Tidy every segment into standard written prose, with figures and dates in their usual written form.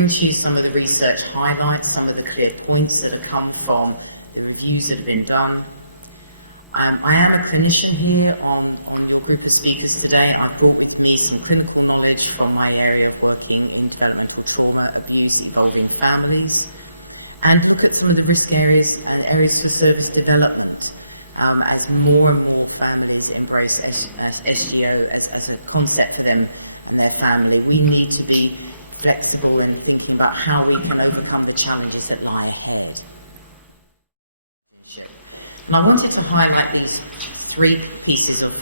going to use some of the research highlights, some of the clear points that have come from the reviews that have been done. I am a clinician here on your group of speakers today. I've brought with me some clinical knowledge from my area of working in developmental trauma, abuse involving families, and look at some of the risk areas and areas for service development as more and more families embrace SGO as a concept for them and their family. We need to be flexible in thinking about how we can overcome the challenges that lie ahead. And I wanted to highlight these three pieces of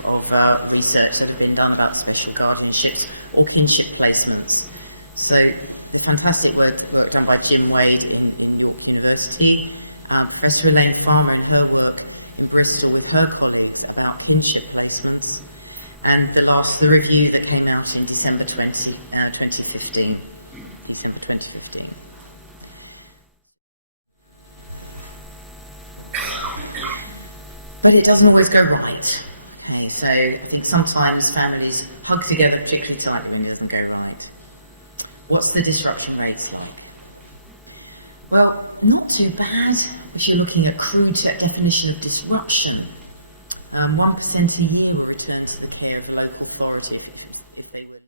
research that have been done about special guardianships or kinship placements. So the fantastic work done by Jim Wade in York University, Professor Elaine Farmer in her work in Bristol with her colleagues about kinship placements, and the review that came out in December 2015. But it doesn't always go right. Okay, so I think sometimes families hug together particularly tightly when it doesn't go right. What's the disruption rates like? Well, not too bad if you're looking at crude definition of disruption. 1% a year will return to the care of the local authority if they were.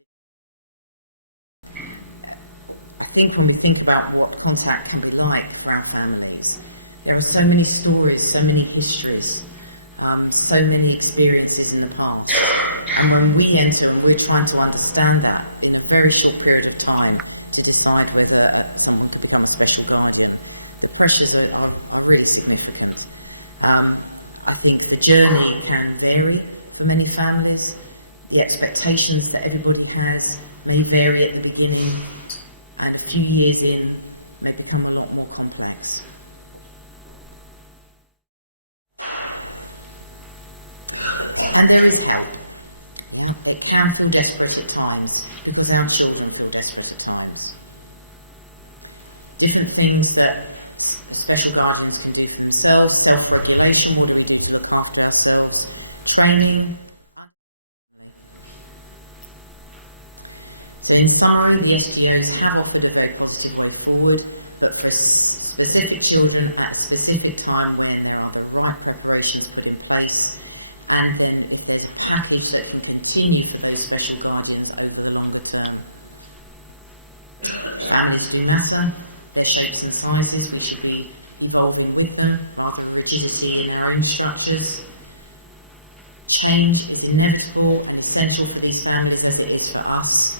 I think when we think about what contact can be like for our families, there are so many stories, so many histories, so many experiences in the past. And when we enter, we're trying to understand that in a very short period of time to decide whether someone to become a special guardian. The pressures are really significant. I think the journey can vary for many families. The expectations that everybody has may vary at the beginning, and a few years in, they become a lot more complex. And there is help. It can feel desperate at times, because our children feel desperate at times. Different things that special guardians can do for themselves, self-regulation, what do we do to look after ourselves, training. So in summary, the SGOs have offered a very positive way forward, but for specific children at a specific time when there are the right preparations put in place, and then there's a package that can continue for those special guardians over the longer term. Families do matter, their shapes and sizes, we should be evolving with them, rather than rigidity in our infrastructures. Change is inevitable and essential for these families as it is for us.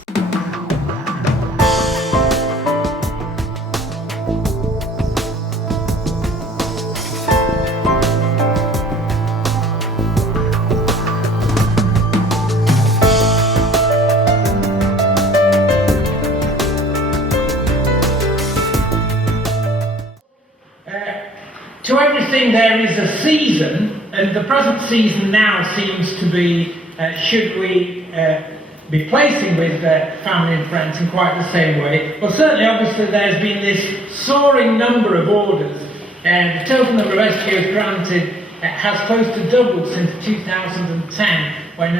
To everything there is a season, and the present season now seems to be, should we be placing with family and friends in quite the same way? Well, certainly, obviously, there's been this soaring number of orders, and the total number of SGOs granted has close to doubled since 2010, when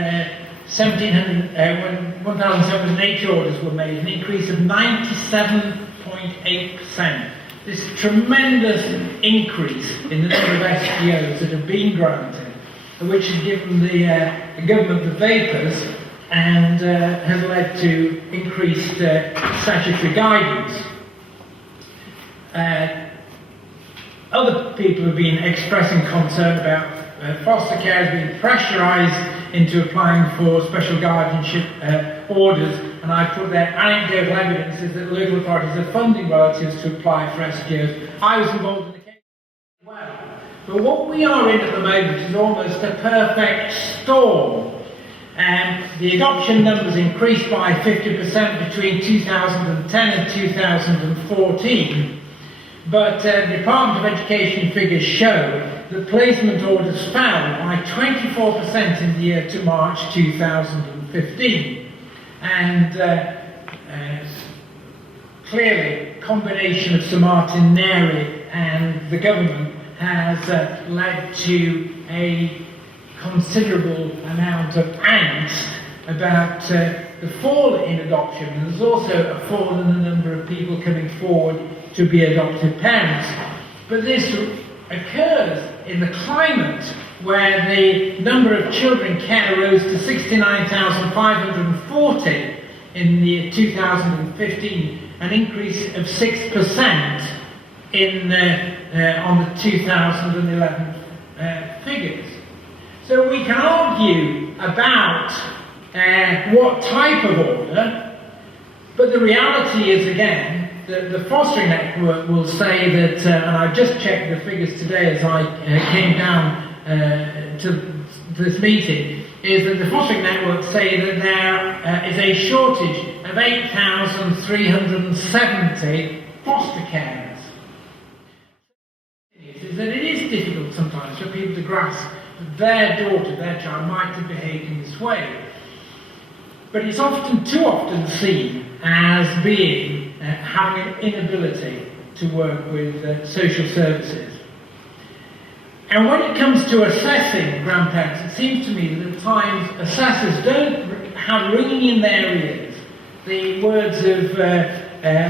1,708 orders were made, an increase of 97.8%. This tremendous increase in the number of SGOs that have been granted, which has given the government the vapours and has led to increased statutory guidance. Other people have been expressing concern about foster care as being pressurised into applying for special guardianship orders, and I put there anecdotal evidences that local authorities are funding relatives to apply for SGOs. I was involved in the case as well. But what we are in at the moment is almost a perfect storm. The adoption numbers increased by 50% between 2010 and 2014, but the Department of Education figures show that placement orders fell by 24% in the year to March 2015. And clearly, a combination of Sir Martin Neri and the government has led to a considerable amount of angst about the fall in adoption. And there's also a fall in the number of people to be adoptive parents. But this occurs in the climate where the number of children in care rose to 69,540 in the year 2015, an increase of 6% on the 2011 figures. So we can argue about what type of order, but the reality is, again, that the fostering network will say that, and I just checked the figures today as I came down to this meeting, is that the fostering network say that there is a shortage of 8,370 foster carers. Is that it is difficult sometimes for people to grasp that their daughter, their child, might have behaved in this way. But it's too often seen as being having an inability to work with social services. And when it comes to assessing grandparents, it seems to me that at times assessors don't have ringing in their ears the words of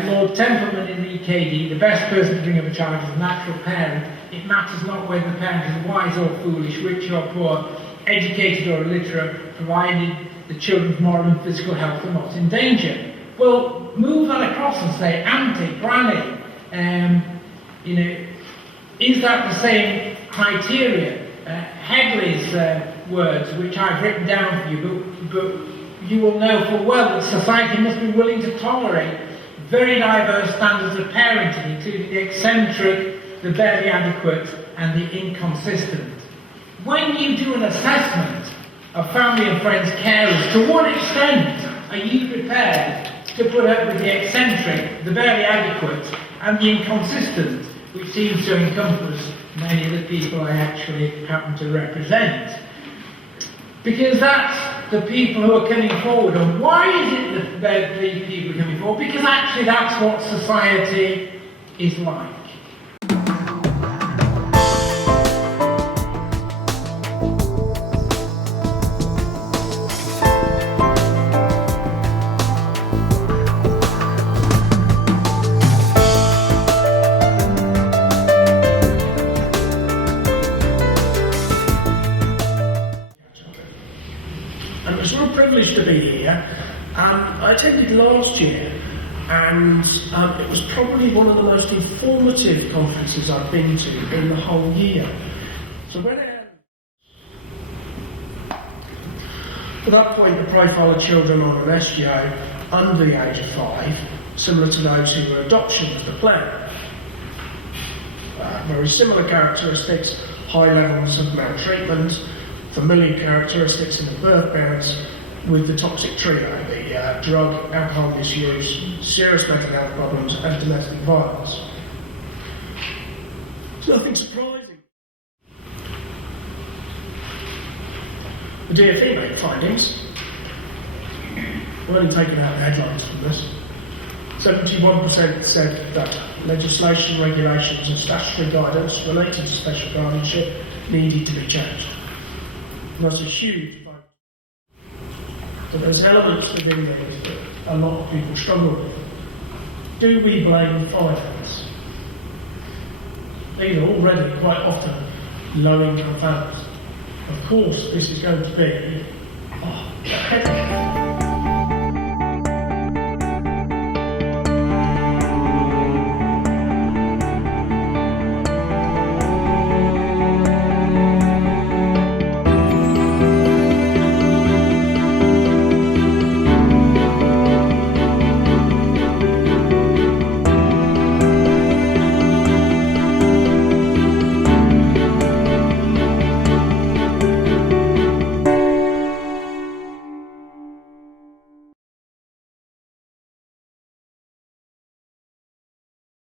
Lord Templeman in the EKD: the best person to bring up a child is a natural parent. It matters not whether the parent is wise or foolish, rich or poor, educated or illiterate, provided the children's moral and physical health are not in danger. Well, move that across and say, auntie, granny, is that the same criteria? Headley's words, which I've written down for you, but you will know full well that society must be willing to tolerate very diverse standards of parenting, including the eccentric, the barely adequate, and the inconsistent. When you do an assessment of family and friends carers, to what extent are you prepared to put up with the eccentric, the barely adequate, and the inconsistent, which seems to encompass many of the people I actually happen to represent? Because that's the people who are coming forward. And why is it that these people are coming forward? Because actually that's what society is like. It's a real privilege to be here. I attended last year, and it was probably one of the most informative conferences I've been to in the whole year. So when at that point, the profile of children on an SGO under the age of 5, similar to those who were adoption of the plan. Very similar characteristics, high levels of maltreatment, familiar characteristics in the birth parents, with the toxic trio, the drug, alcohol misuse, serious mental health problems, and domestic violence. It's nothing surprising. The DfE made findings. We're only taking out the headlines from this. 71% said that legislation, regulations, and statutory guidance related to special guardianship needed to be changed. And that's a huge vote. But there's elements within these that a lot of people struggle with. Do we blame finance? These are already quite often low-income families. Of course, this is going to be